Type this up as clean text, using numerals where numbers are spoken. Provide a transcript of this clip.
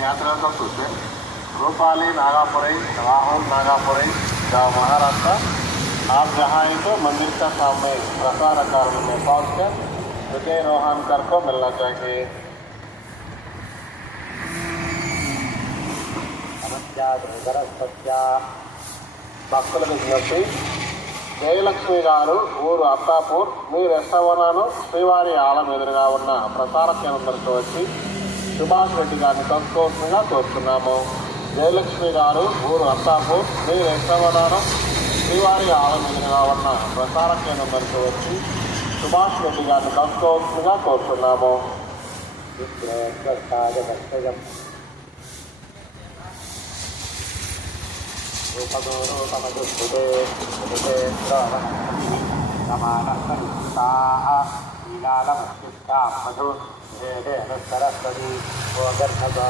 यात्रा का सूचन रूपाली नागापुरई राहुल नागापुरई गाँव महाराष्ट्र। आप जहाँ हैं तो मंदिर का सामने प्रसार अकादमी में पहुँचकर विजय रोहानकर को मिलना चाहिए। భక్తుల విజ్ఞప్తి, జయలక్ష్మి గారు ఊరు అత్తాపూర్ మీ రెస్టారెంట్ను శ్రీవారి ఆలయం ఎదురుగా ఉన్న ప్రసార కేంద్రంలో వచ్చి సుభాష్ రెడ్డి గారిని కలుసుకోవాల్సిందిగా కోరుతున్నాము. జయలక్ష్మి గారు ఊరు అత్తాపూర్ మీ రెస్టారెంట్ను శ్రీవారి ఆలయం ఎదురుగా ఉన్న ప్రసార కేంద్రంలో వచ్చి సుభాష్ రెడ్డి గారిని కలుసుకోవాల్సిందిగా కోరుతున్నాము. సరస్వతి